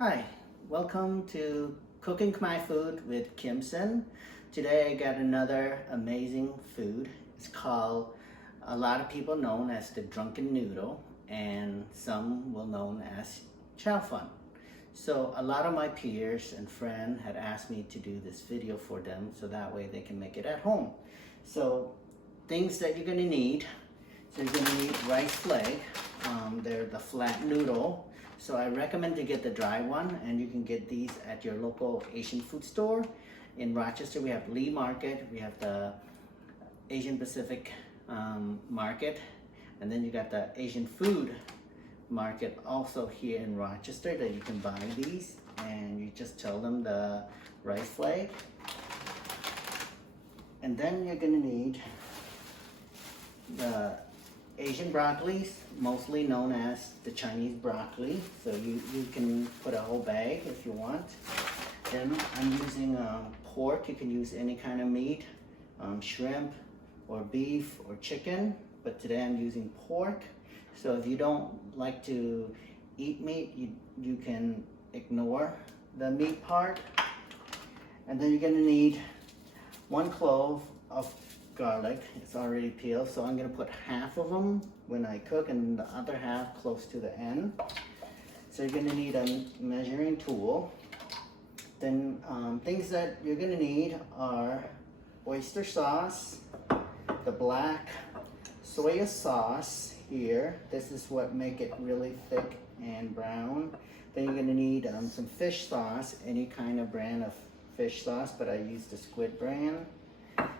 Hi, welcome to Cooking My Food with Kimson. Today I got another amazing food. It's called, a lot of people known as the Drunken Noodle, and some will known as Chow Fun. So a lot of my peers and friends had asked me to do this video for them so that way they can make it at home. So things that you're gonna need. So you're gonna need rice flake. They're the flat noodle. So I recommend to get the dry one, and you can get these at your local Asian food store. In Rochester, we have Lee Market, we have the Asian Pacific Market, and then you got the Asian Food Market also here in Rochester that you can buy these, and you just tell them the rice flake. And then you're gonna need the Asian broccolis, mostly known as the Chinese broccoli. So you can put a whole bag if you want. Then I'm using pork. You can use any kind of meat, shrimp or beef or chicken. But today I'm using pork. So if you don't like to eat meat, you can ignore the meat part. And then you're gonna need 1 clove of garlic. It's already peeled, so I'm gonna put half of them when I cook and the other half close to the end. So you're gonna need a measuring tool. Then things that you're gonna need are oyster sauce, the black soy sauce here. This is what make it really thick and brown. Then you're gonna need some fish sauce, any kind of brand of fish sauce, but I use the squid brand.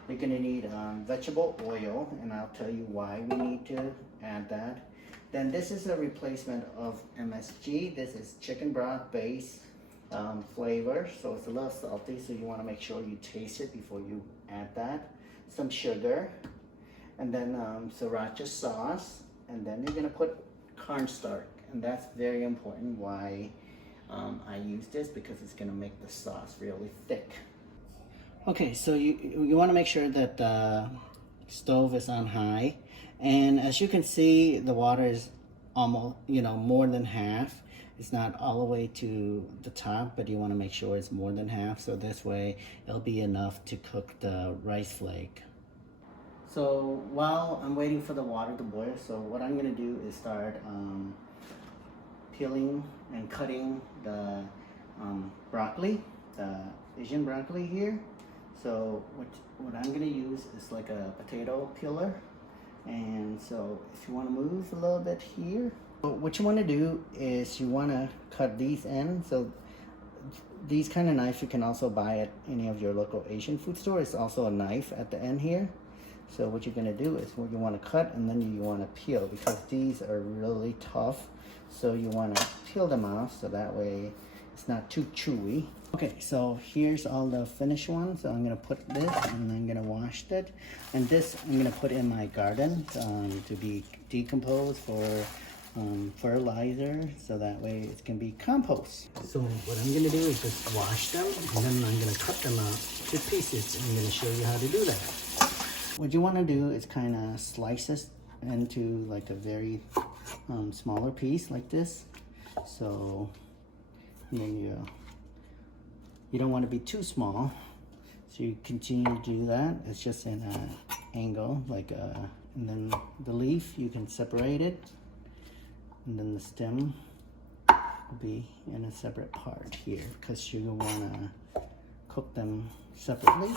You're gonna need vegetable oil, and I'll tell you why we need to add that. Then this is a replacement of MSG. This is chicken broth based flavor, so it's a little salty, so you wanna make sure you taste it before you add that. Some sugar, and then sriracha sauce, and then you're gonna put cornstarch, and that's very important why I use this, because it's gonna make the sauce really thick. Okay, so you want to make sure that the stove is on high, and as you can see, the water is almost, more than half. It's not all the way to the top, but you want to make sure it's more than half, so this way it'll be enough to cook the rice flake. So while I'm waiting for the water to boil, so what I'm going to do is start peeling and cutting the broccoli, the Asian broccoli here. So what I'm gonna use is like a potato peeler, and so if you want to move a little bit here, so what you want to do is you want to cut these ends. So these kind of knives you can also buy at any of your local Asian food store. It's also a knife at the end here. So what you're gonna do is you want to cut, and then you want to peel, because these are really tough. So you want to peel them off so that way it's not too chewy. Okay, so here's all the finished ones. So I'm gonna put this, and I'm gonna wash it, and this I'm gonna put in my garden to be decomposed for fertilizer, so that way it can be compost. So what I'm gonna do is just wash them, and then I'm gonna cut them up to pieces. I'm gonna show you how to do that. What you want to do is kind of slice this into like a very smaller piece like this. So then you don't want to be too small, so you continue to do that. It's just in an angle, and then the leaf you can separate it, and then the stem will be in a separate part here, because you want to cook them separately.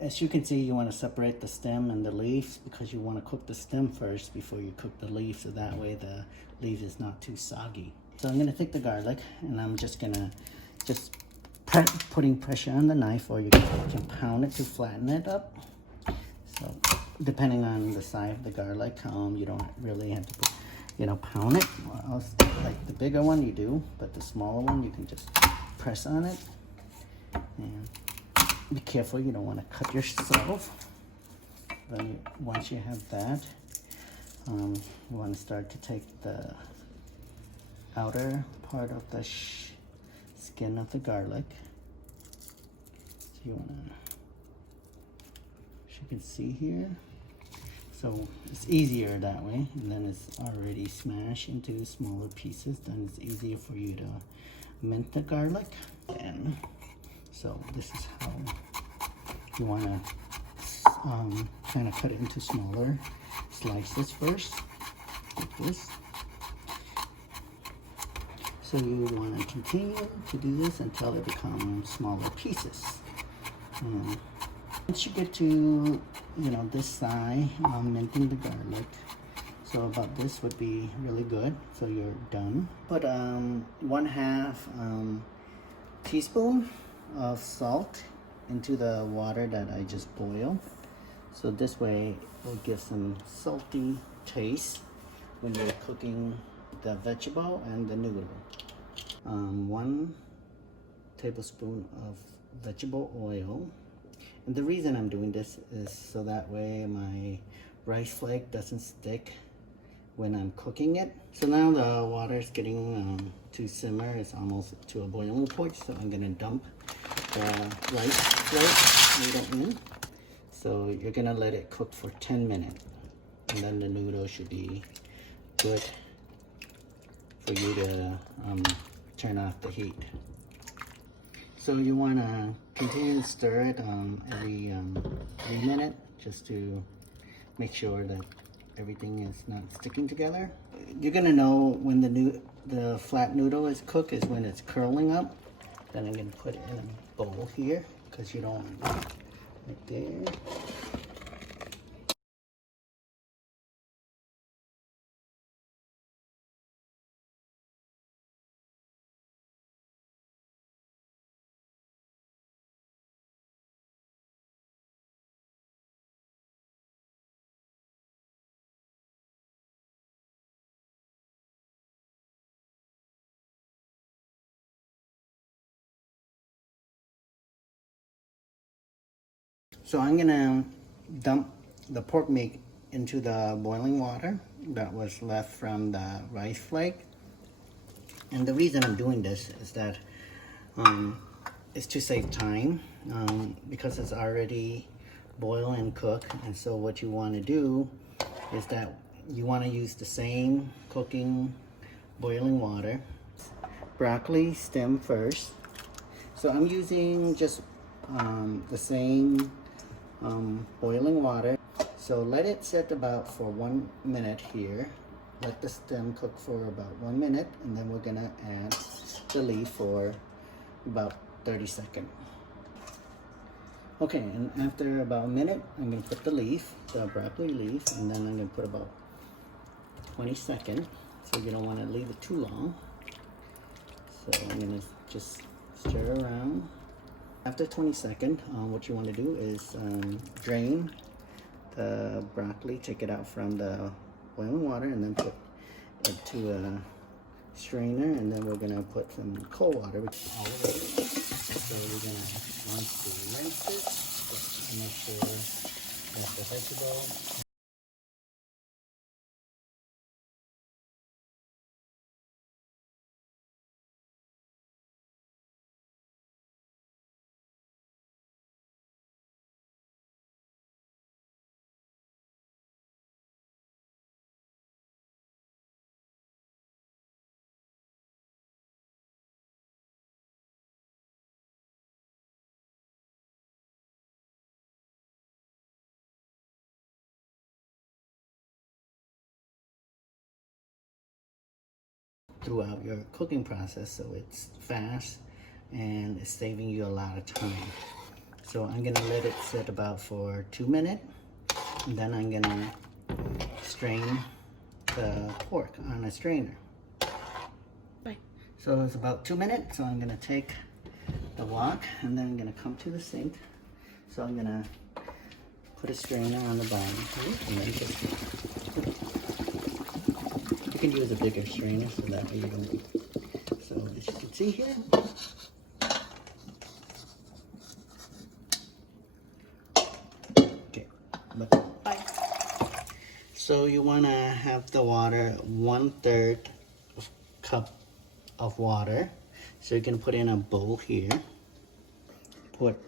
As you can see, you want to separate the stem and the leaves, because you want to cook the stem first before you cook the leaf, so that way the leaf is not too soggy. So I'm going to take the garlic, and I'm just going to putting pressure on the knife, or you can pound it to flatten it up. So depending on the size of the garlic, you don't really have to pound it. Or else, like the bigger one you do, but the smaller one you can just press on it. And be careful, you don't want to cut yourself. Then once you have that, you want to start to take the outer part of the skin of the garlic. So you want to, as you can see here, So it's easier that way, and then it's already smashed into smaller pieces. Then it's easier for you to mint the garlic. And so this is how you want to kind of cut it into smaller slices first, like this. So you want to continue to do this until it becomes smaller pieces. Once you get to, this side, minting the garlic. So about this would be really good. So you're done. Put 1/2 teaspoon of salt into the water that I just boiled. So this way it will give some salty taste when you're cooking the vegetable and the noodle. 1 tablespoon of vegetable oil. And the reason I'm doing this is so that way my rice flake doesn't stick when I'm cooking it. So now the water is getting to simmer. It's almost to a boiling point. So I'm gonna dump the rice flake noodle in. So you're gonna let it cook for 10 minutes. And then the noodle should be good for you to turn off the heat. So you want to continue to stir it every 3 minutes just to make sure that everything is not sticking together. You're gonna know when the flat noodle is cooked is when it's curling up. Then I'm gonna put it in a bowl here because you don't want it right there. So I'm gonna dump the pork meat into the boiling water that was left from the rice flake. And the reason I'm doing this is that it's to save time because it's already boiled and cooked. And so what you want to do is that you want to use the same cooking boiling water. Broccoli stem first. So I'm using just the same boiling water. So let it sit about for 1 minute here. Let the stem cook for about 1 minute, and then we're gonna add the leaf for about 30 seconds. Okay, and after about a minute, I'm gonna put the leaf, the broccoli leaf, and then I'm gonna put about 20 seconds. So you don't wanna leave it too long. So I'm gonna just stir around. After 20 seconds, what you want to do is drain the broccoli, take it out from the boiling water, and then put it to a strainer, and then we're going to put some cold water, which is all of it. So we're going to want to rinse it just to make sure that the vegetable throughout your cooking process, so it's fast and it's saving you a lot of time. So I'm gonna let it sit about for 2 minutes, and then I'm gonna strain the pork on a strainer. Bye. So it's about 2 minutes, so I'm gonna take the wok, and then I'm gonna come to the sink. So I'm gonna put a strainer on the bottom here, and then just you can use a bigger strainer so that way you don't. So as you can see here, okay, but Bye. so you want to have the water 1/3 cup of water. So you can put in a bowl here. Put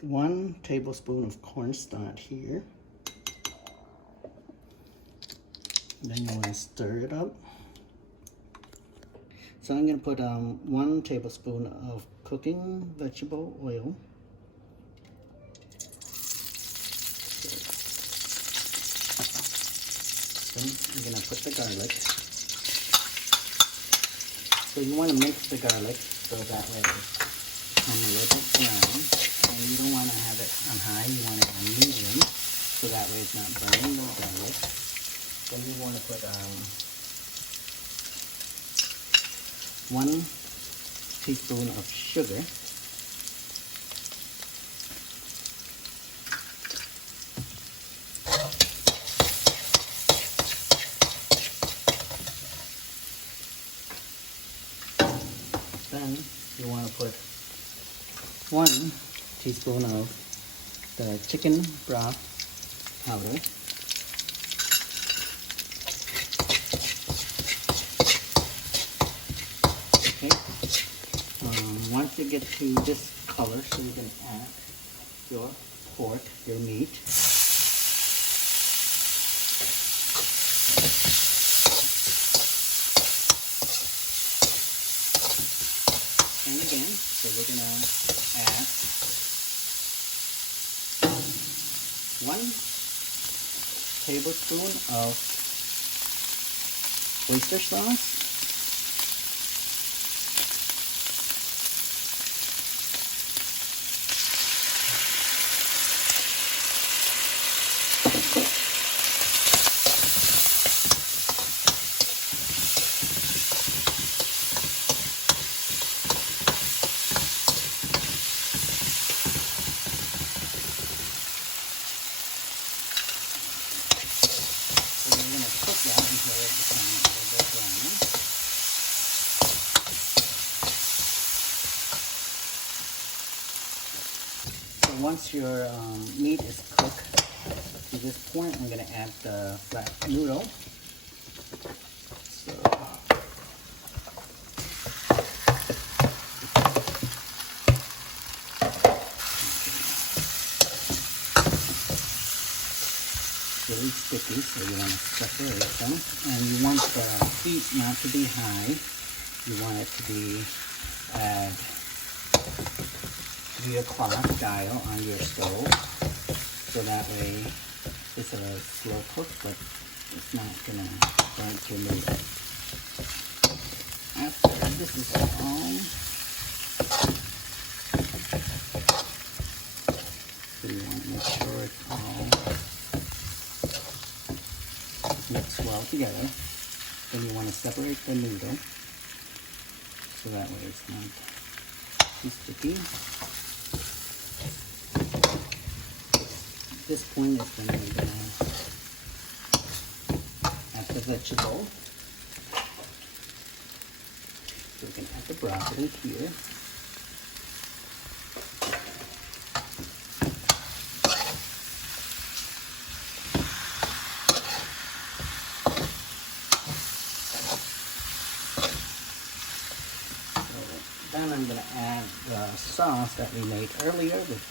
1 tablespoon of cornstarch here. Then you want to stir it up. So I'm going to put 1 tablespoon of cooking vegetable oil. Then you're going to put the garlic. So you want to mix the garlic so that way it's a little bit brown. And you don't want to have it on high, you want it on medium so that way it's not burning the garlic. Then you want to put 1 teaspoon of sugar. Then you want to put 1 teaspoon of the chicken broth powder. Okay. Once you get to this color, so you can add your pork, your meat. And again, so we're gonna add 1 tablespoon of oyster sauce. Once your meat is cooked to this point, I'm going to add the flat noodle. So, really sticky, so you want to separate them. And you want the heat not to be high. You want it to be at 3 o'clock dial on your stove, so that way it's a slow cook, but it's not gonna burn your meat. After this is all, so you want to make sure it's all mixed well together. Then you want to separate the noodle, so that way it's not too sticky. At this point is when we're going to add the vegetable. So we can add the broccoli here. So then I'm going to add the sauce that we made earlier with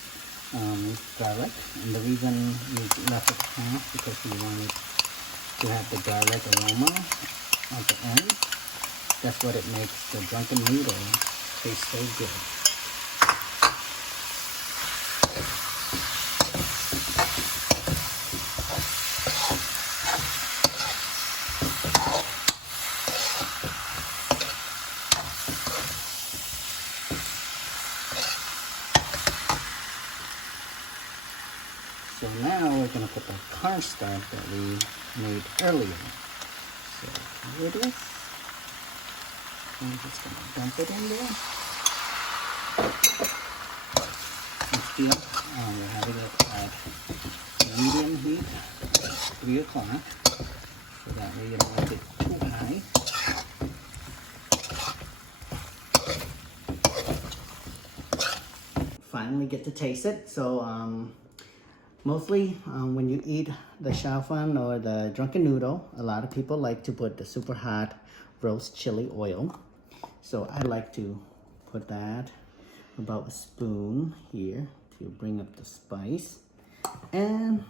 garlic, and the reason we left it half because we wanted to have the garlic aroma at the end. That's what it makes the drunken noodle taste so good. So now we're going to put the cornstarch that we made earlier. So here it is. I'm just going to dump it in there. And still, we're having it at medium heat, 3 o'clock. So that way you don't want it too high. Finally get to taste it. So mostly when you eat the Chow Fun or the Drunken Noodle, a lot of people like to put the super hot roast chili oil. So I like to put that about a spoon here to bring up the spice. And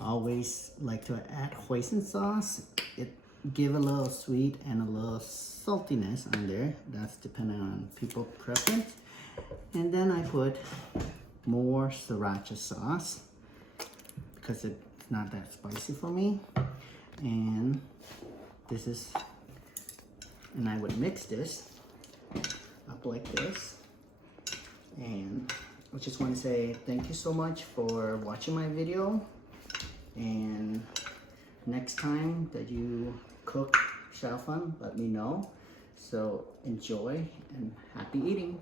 always like to add hoisin sauce. It give a little sweet and a little saltiness on there. That's depending on people preference. And then I put more sriracha sauce because it's not that spicy for me. And this is, and I would mix this up like this. And I just want to say thank you so much for watching my video. And next time that you cook Chow Fun, let me know. So enjoy and happy eating.